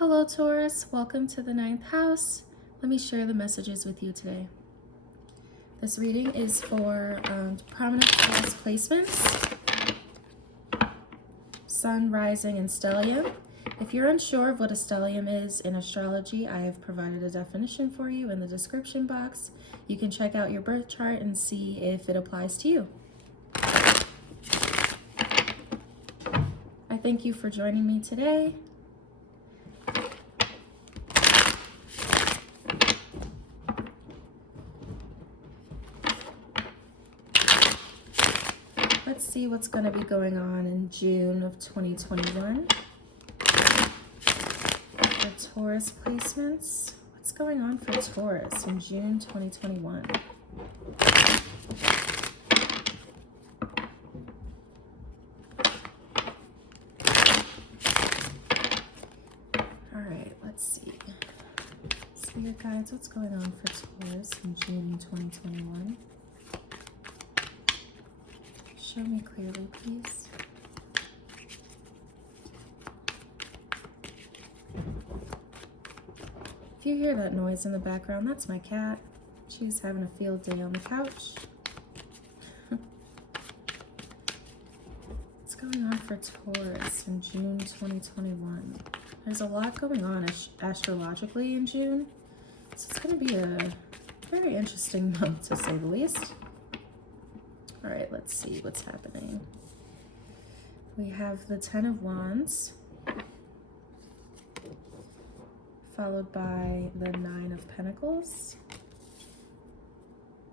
Hello Taurus, welcome to the 9th house. Let me share the messages with you today. This reading is for prominent Taurus placements, Sun, Rising, and stellium. If you're unsure of what a stellium is in astrology, I have provided a definition for you in the description box. You can check out your birth chart and see if it applies to you. I thank you for joining me today. Let's see what's going to be going on in June of 2021 for Taurus placements. What's going on for Taurus in June 2021? All right, let's see. Spirit guides, what's going on for Taurus in June 2021? Show me clearly, please. If you hear that noise in the background, that's my cat. She's having a field day on the couch. What's going on for Taurus in June 2021? There's a lot going on astrologically in June, so it's going to be a very interesting month to say the least. All right, let's see what's happening. We have the 10 of Wands, followed by the 9 of Pentacles.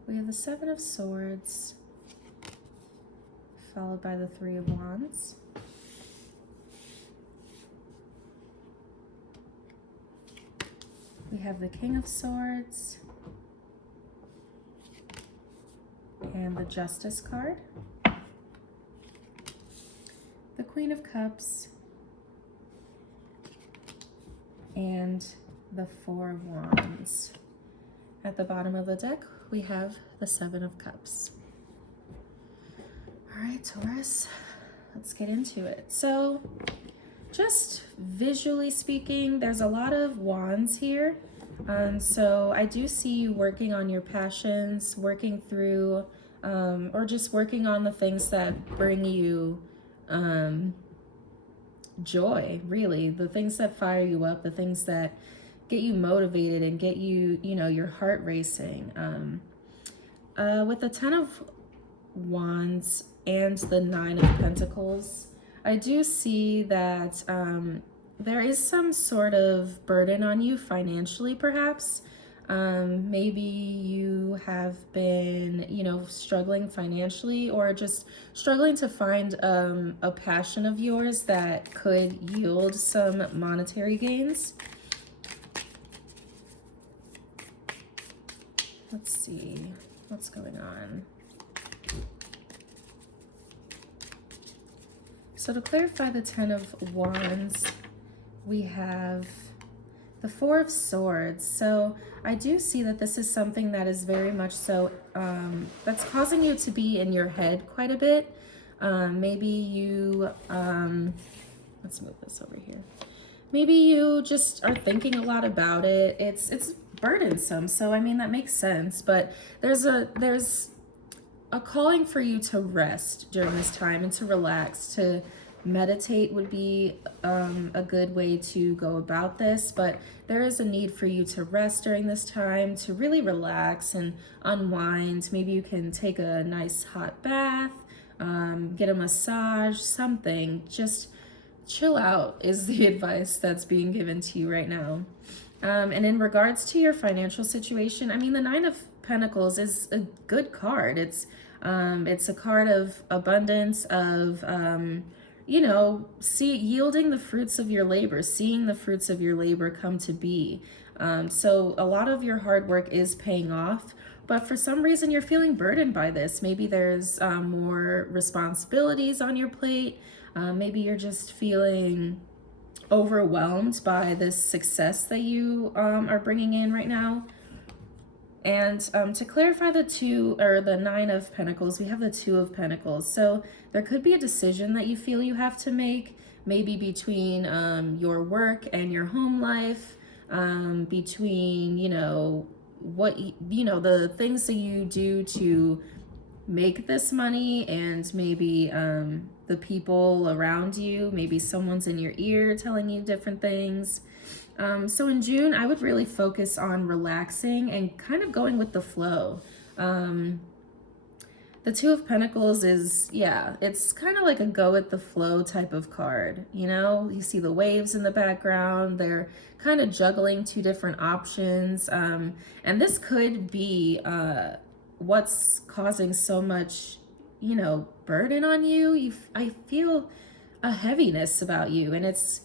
We have the 7 of Swords, followed by the 3 of Wands. We have the King of Swords, and the Justice card, the Queen of Cups, and the 4 of Wands. At the bottom of the deck, we have the 7 of Cups. All right, Taurus, let's get into it. So, just visually speaking, there's a lot of wands here. So I do see you working on your passions, working through, or just working on the things that bring you joy, really. The things that fire you up, the things that get you motivated and get you, your heart racing. With the 10 of Wands and the 9 of Pentacles, I do see that there is some sort of burden on you financially, perhaps. Maybe you have been, struggling financially, or just struggling to find a passion of yours that could yield some monetary gains. Let's see what's going on. So to clarify the 10 of Wands, we have the 4 of Swords. So I do see that this is something that is very much so, that's causing you to be in your head quite a bit. Maybe you, let's move this over here. Maybe you just are thinking a lot about it. It's burdensome. So, I mean, that makes sense, but there's a calling for you to rest during this time and to relax. To meditate would be a good way to go about this, but there is a need for you to rest during this time, to really relax and unwind. Maybe you can take a nice hot bath, get a massage, something. Just chill out is the advice that's being given to you right now. And in regards to your financial situation, I mean, the 9 of Pentacles is a good card. It's a card of abundance, of yielding the fruits of your labor, seeing the fruits of your labor come to be. So a lot of your hard work is paying off, but for some reason you're feeling burdened by this. Maybe there's more responsibilities on your plate. Maybe you're just feeling overwhelmed by this success that you are bringing in right now. And to clarify the two or the Nine of Pentacles, we have the Two of Pentacles. So there could be a decision that you feel you have to make, maybe between your work and your home life, between, you know, what, you know, the things that you do to make this money and maybe the people around you, maybe someone's in your ear telling you different things. So in June, I would really focus on relaxing and kind of going with the flow. The Two of Pentacles is, yeah, it's kind of like a go with the flow type of card. You know, you see the waves in the background. They're kind of juggling two different options. And this could be what's causing so much, you know, burden on you. I feel a heaviness about you, and it's,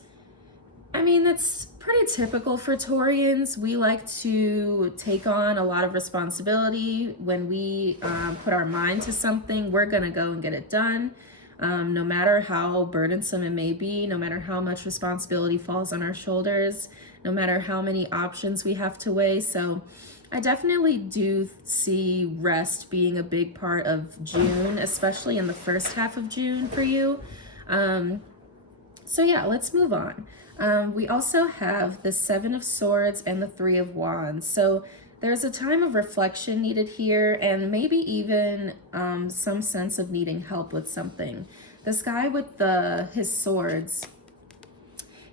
I mean, that's pretty typical for Taurians. We like to take on a lot of responsibility. When we put our mind to something, we're gonna go and get it done. No matter how burdensome it may be, no matter how much responsibility falls on our shoulders, no matter how many options we have to weigh. So I definitely do see rest being a big part of June, especially in the first half of June for you. So yeah, let's move on. We also have the Seven of Swords and the Three of Wands. So there's a time of reflection needed here, and maybe even some sense of needing help with something. This guy with his swords,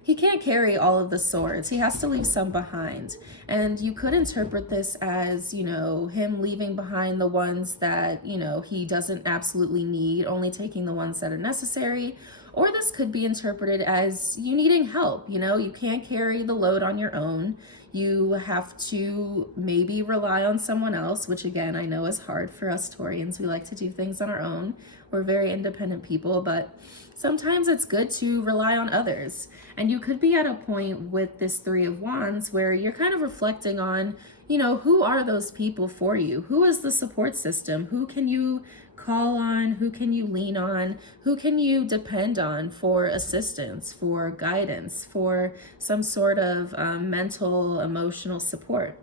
he can't carry all of the swords. He has to leave some behind. And you could interpret this as, you know, him leaving behind the ones that, you know, he doesn't absolutely need, only taking the ones that are necessary. Or this could be interpreted as you needing help. You know, you can't carry the load on your own. You have to maybe rely on someone else, which again, I know is hard for us Taurians. We like to do things on our own. We're very independent people, but sometimes it's good to rely on others. And you could be at a point with this Three of Wands where you're kind of reflecting on, you know, who are those people for you? Who is the support system? Who can you call on? Who can you lean on? Who can you depend on for assistance, for guidance, for some sort of mental, emotional support?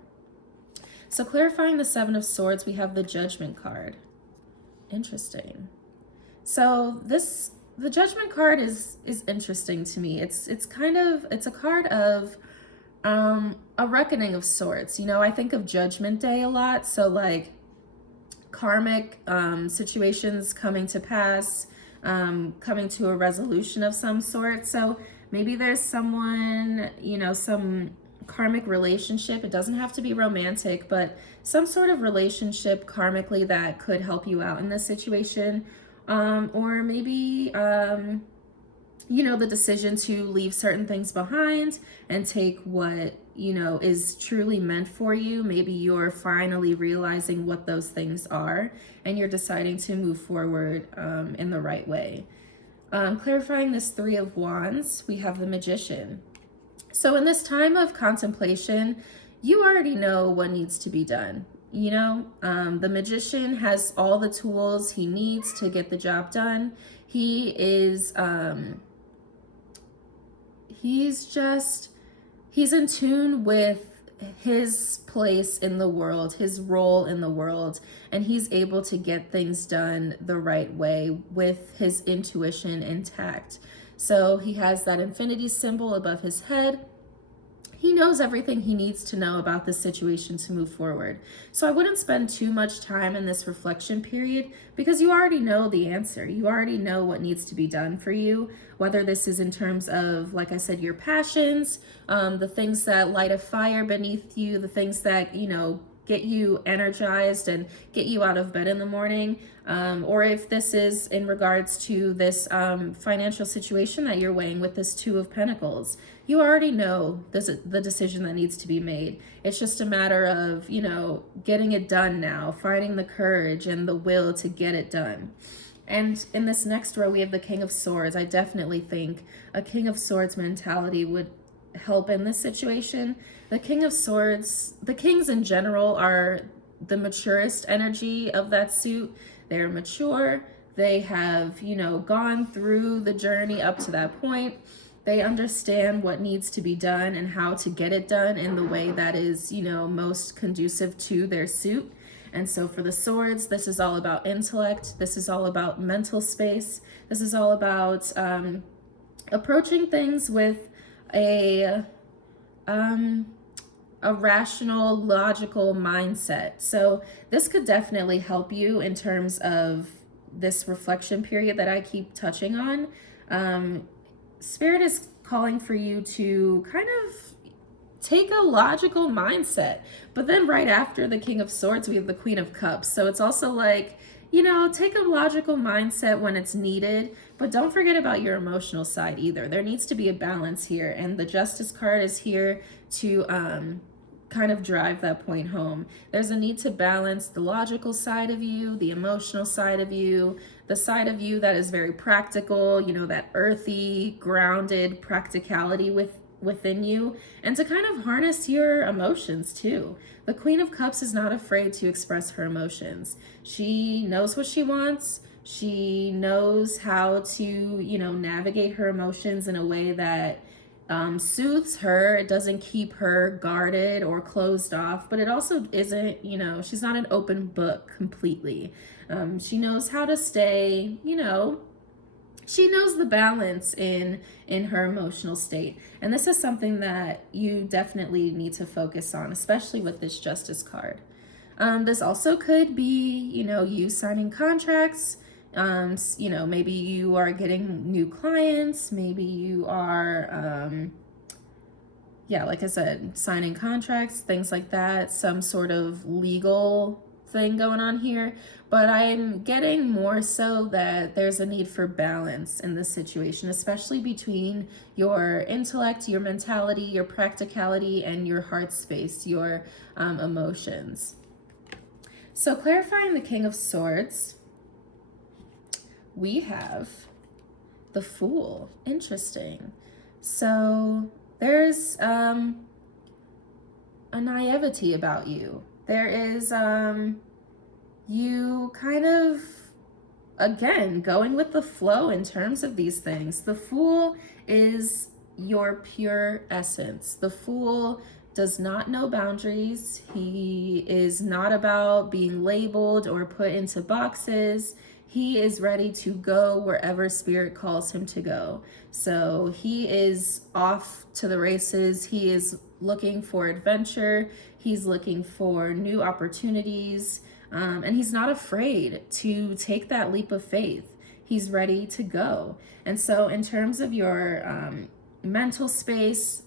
So clarifying the Seven of Swords, we have the Judgment card. Interesting. So the Judgment card is interesting to me. It's a card of a reckoning of sorts. You know, I think of Judgment Day a lot. So like karmic situations coming to pass, coming to a resolution of some sort. So maybe there's someone, you know, some karmic relationship. It doesn't have to be romantic, but some sort of relationship karmically that could help you out in this situation. Or maybe, you know, the decision to leave certain things behind and take what, you know, is truly meant for you. Maybe you're finally realizing what those things are and you're deciding to move forward in the right way. Clarifying this Three of Wands, we have the Magician. So in this time of contemplation, you already know what needs to be done. You know, the Magician has all the tools he needs to get the job done. He is, he's in tune with his place in the world, his role in the world, and he's able to get things done the right way with his intuition intact. So he has that infinity symbol above his head. He knows everything he needs to know about this situation to move forward. So I wouldn't spend too much time in this reflection period because you already know the answer. You already know what needs to be done for you, whether this is in terms of, like I said, your passions, the things that light a fire beneath you, the things that, you know, get you energized and get you out of bed in the morning, or if this is in regards to this financial situation that you're weighing with this Two of Pentacles. You already know the decision that needs to be made. It's just a matter of, you know, getting it done now, finding the courage and the will to get it done. And in this next row, we have the King of Swords. I definitely think a King of Swords mentality would help in this situation. The King of Swords, the kings in general are the maturest energy of that suit. They're mature. They have, you know, gone through the journey up to that point. They understand what needs to be done and how to get it done in the way that is, you know, most conducive to their suit. And so for the swords, this is all about intellect. This is all about mental space. This is all about approaching things with a rational, logical mindset. So this could definitely help you in terms of this reflection period that I keep touching on. Spirit is calling for you to kind of take a logical mindset. But then right after the King of Swords, we have the Queen of Cups. So it's also like, you know, take a logical mindset when it's needed, but don't forget about your emotional side either. There needs to be a balance here. And the Justice card is here to kind of drive that point home. There's a need to balance the logical side of you, the emotional side of you, the side of you that is very practical, you know, that earthy, grounded practicality within you, and to kind of harness your emotions too. The Queen of Cups is not afraid to express her emotions. She knows what she wants. She knows how to, you know, navigate her emotions in a way that soothes her. It doesn't keep her guarded or closed off, but it also isn't, you know, she's not an open book completely. She knows how to stay, you know, she knows the balance in her emotional state. And this is something that you definitely need to focus on, especially with this Justice card. This also could be, you know, you signing contracts. You know, maybe you are getting new clients. Maybe you are, yeah, like I said, signing contracts, things like that. Some sort of legal thing going on here. But I'm getting more so that there's a need for balance in this situation, especially between your intellect, your mentality, your practicality, and your heart space, your emotions. So clarifying the King of Swords, we have the Fool. Interesting. So there's a naivety about you. There is you kind of, again, going with the flow in terms of these things. The Fool is your pure essence. The Fool does not know boundaries. He is not about being labeled or put into boxes. He is ready to go wherever Spirit calls him to go. So he is off to the races. He is looking for adventure. He's looking for new opportunities. And he's not afraid to take that leap of faith. He's ready to go. And so in terms of your mental space,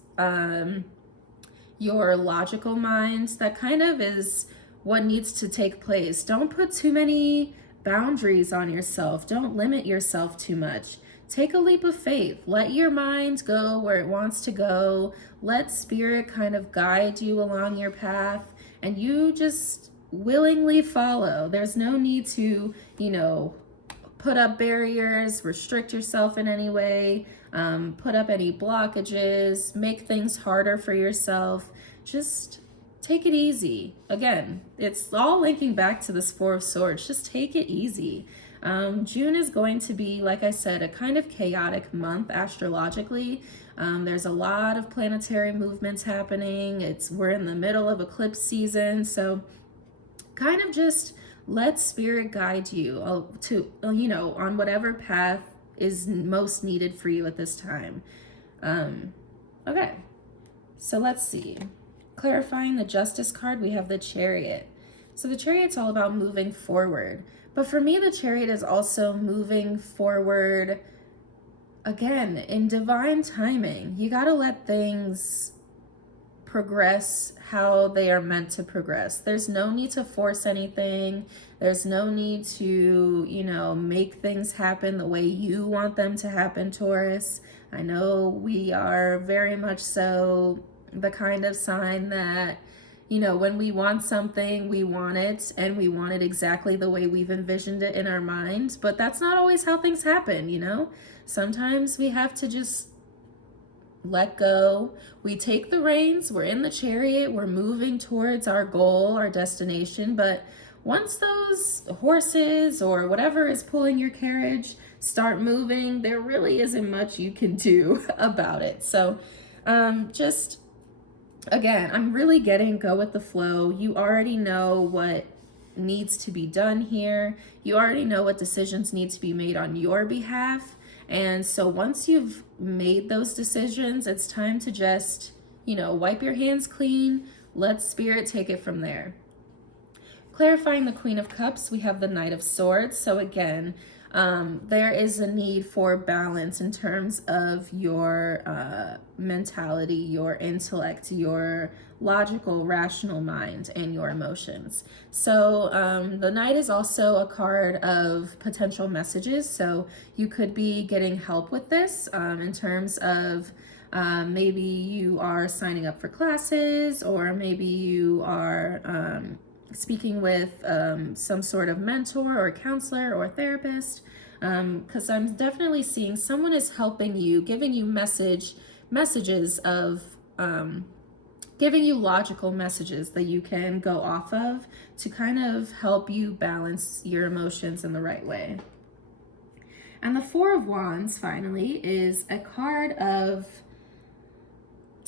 your logical mind, that kind of is what needs to take place. Don't put too many boundaries on yourself. Don't limit yourself too much. Take a leap of faith. Let your mind go where it wants to go. Let Spirit kind of guide you along your path, and you just willingly follow. There's no need to, you know, put up barriers, restrict yourself in any way, put up any blockages, make things harder for yourself. Just take it easy. Again, it's all linking back to this Four of Swords. Just take it easy. June is going to be, like I said, a kind of chaotic month astrologically. There's a lot of planetary movements happening. We're in the middle of eclipse season, so kind of just let Spirit guide you to, you know, on whatever path is most needed for you at this time. Okay, so let's see. Clarifying the Justice card, we have the Chariot. So the Chariot's all about moving forward. But for me, the Chariot is also moving forward, again, in divine timing. You got to let things progress how they are meant to progress. There's no need to force anything. There's no need to, you know, make things happen the way you want them to happen, Taurus. I know we are very much so the kind of sign that, you know, when we want something, we want it, and we want it exactly the way we've envisioned it in our mind. But that's not always how things happen, you know? Sometimes we have to just let go. We take the reins, we're in the Chariot, we're moving towards our goal, our destination. But once those horses or whatever is pulling your carriage start moving, there really isn't much you can do about it. So just, again, I'm really getting go with the flow. You already know what needs to be done here. You already know what decisions need to be made on your behalf. And so once you've made those decisions, it's time to just, you know, wipe your hands clean. Let Spirit take it from there. Clarifying the Queen of Cups, we have the Knight of Swords. So again, there is a need for balance in terms of your mentality, your intellect, your logical, rational mind, and your emotions. So the Knight is also a card of potential messages. So you could be getting help with this in terms of maybe you are signing up for classes, or maybe you are speaking with some sort of mentor or counselor or therapist, because I'm definitely seeing someone is helping you, giving you messages of giving you logical messages that you can go off of to kind of help you balance your emotions in the right way. And the Four of Wands, finally, is a card of,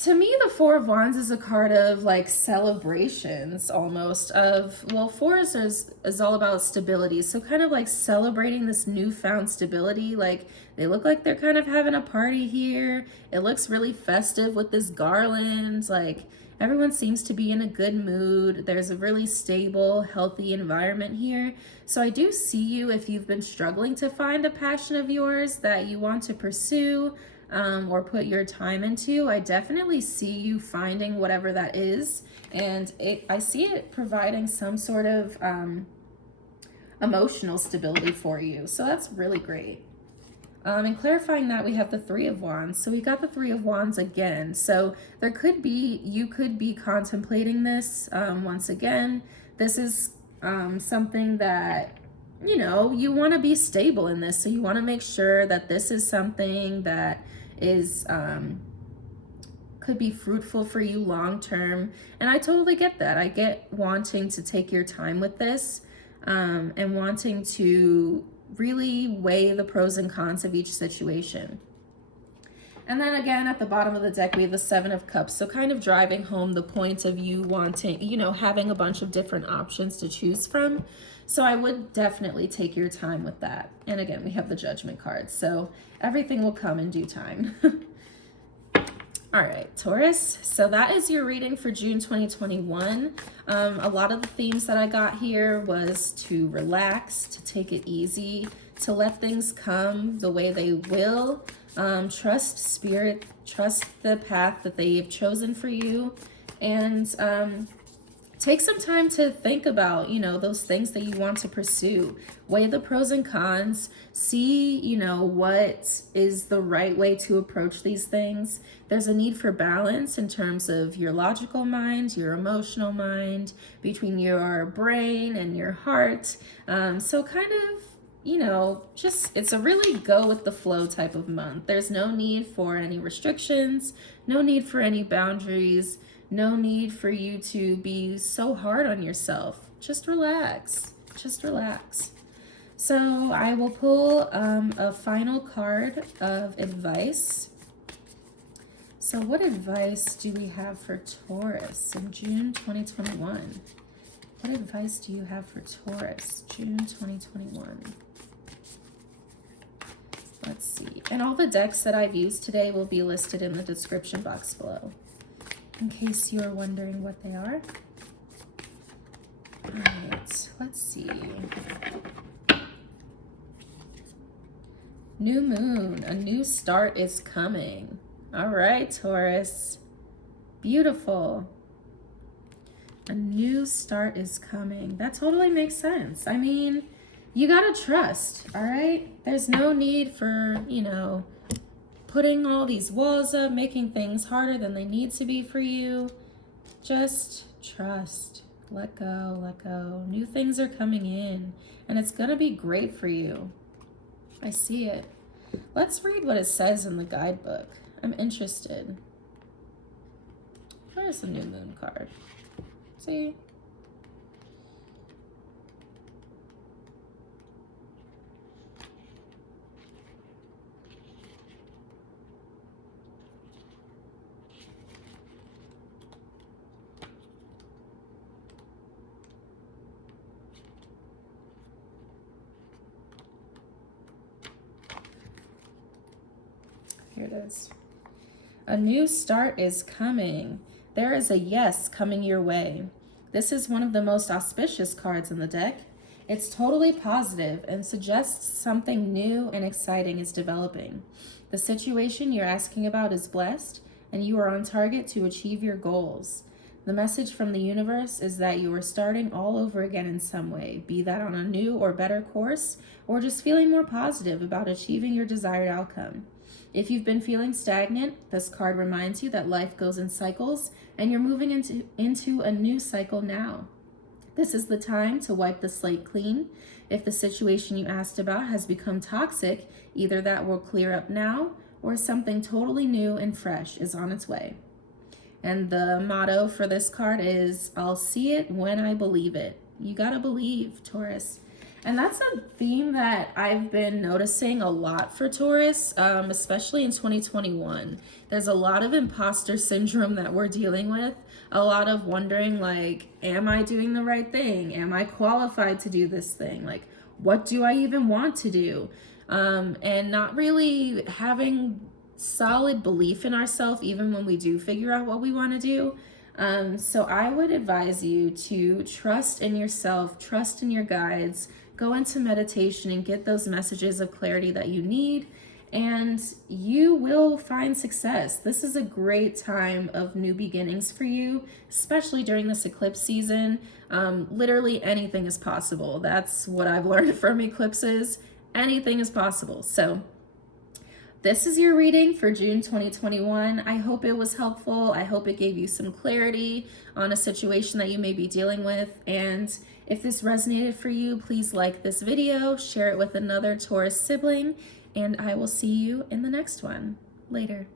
to me, the Four of Wands is a card of like celebrations almost of, well, fours is all about stability. So kind of like celebrating this newfound stability. Like they look like they're kind of having a party here. It looks really festive with this garland. Like everyone seems to be in a good mood. There's a really stable, healthy environment here. So I do see you, if you've been struggling to find a passion of yours that you want to pursue, or put your time into, I definitely see you finding whatever that is. And I see it providing some sort of emotional stability for you. So that's really great. And clarifying that, we have the Three of Wands. So we got the Three of Wands again. So there could be, you could be contemplating this once again. This is something that, you know, you want to be stable in this. So you want to make sure that this is something that is could be fruitful for you long term. And I totally get that. I get wanting to take your time with this and wanting to really weigh the pros and cons of each situation. And then again, at the bottom of the deck, we have the Seven of Cups. So kind of driving home the point of you wanting, you know, having a bunch of different options to choose from. So I would definitely take your time with that. And again, we have the Judgment card. So everything will come in due time. All right, Taurus. So that is your reading for June 2021. A lot of the themes that I got here was to relax, to take it easy, to let things come the way they will. Trust Spirit, trust the path that they have chosen for you, and take some time to think about, you know, those things that you want to pursue. Weigh the pros and cons. See, you know, what is the right way to approach these things. There's a need for balance in terms of your logical mind, your emotional mind, between your brain and your heart. So kind of, you know, just, it's a really go with the flow type of month. There's no need for any restrictions, no need for any boundaries. No need for you to be so hard on yourself. Just relax. Just relax. So I will pull a final card of advice. So what advice do we have for Taurus in June 2021? What advice do you have for Taurus, June 2021? Let's see. And all the decks that I've used today will be listed in the description box below, in case you're wondering what they are. All right, let's see. New moon, a new start is coming. All right, Taurus. Beautiful. A new start is coming. That totally makes sense. I mean, you gotta trust, all right? There's no need for, you know, putting all these walls up, making things harder than they need to be for you. Just trust. Let go, let go. New things are coming in, and it's gonna be great for you. I see it. Let's read what it says in the guidebook. I'm interested. Where's the new moon card? See? Here it is. A new start is coming. There is a yes coming your way. This is one of the most auspicious cards in the deck. It's totally positive and suggests something new and exciting is developing. The situation you're asking about is blessed, and you are on target to achieve your goals. The message from the universe is that you are starting all over again in some way, be that on a new or better course, or just feeling more positive about achieving your desired outcome. If you've been feeling stagnant, this card reminds you that life goes in cycles, and you're moving into a new cycle now. This is the time to wipe the slate clean. If the situation you asked about has become toxic, either that will clear up now, or something totally new and fresh is on its way. And the motto for this card is, I'll see it when I believe it. You gotta believe, Taurus. And that's a theme that I've been noticing a lot for Taurus, especially in 2021. There's a lot of imposter syndrome that we're dealing with, a lot of wondering, like, am I doing the right thing? Am I qualified to do this thing? Like, what do I even want to do? And not really having solid belief in ourselves, even when we do figure out what we want to do. So I would advise you to trust in yourself, trust in your guides, go into meditation and get those messages of clarity that you need, and you will find success. This is a great time of new beginnings for you, especially during this eclipse season. Literally anything is possible. That's what I've learned from eclipses. Anything is possible. So this is your reading for June 2021. I hope it was helpful. I hope it gave you some clarity on a situation that you may be dealing with. And if this resonated for you, please like this video, share it with another Taurus sibling, and I will see you in the next one. Later.